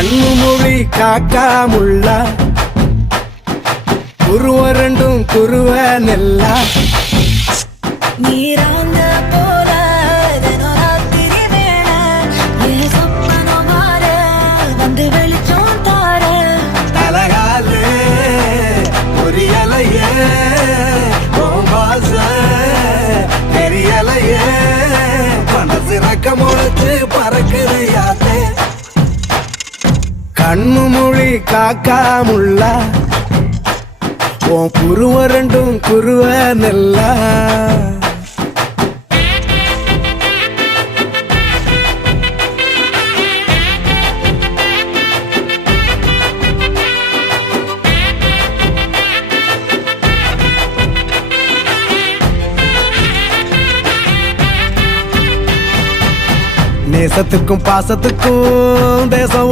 கண்ணு மொழி காக்கா முள்ளா குருவ ரெண்டும் குருவ நெல்லா நீராங்க போல தினராத்திரி வேண என் சொப்பனம் மாற வந்து வெளிச்சம் தார தலகாலே பொரியலையே பாச தெரியலையே மனசு ரக்க முளைச்சு பறக்குதையாத்தே கண்ணு மொழி காக்கா முள்ளா உன் குருவ ரெண்டும் குருவ நெல்லா நேசத்துக்கும் பாசத்துக்கும் தேசம்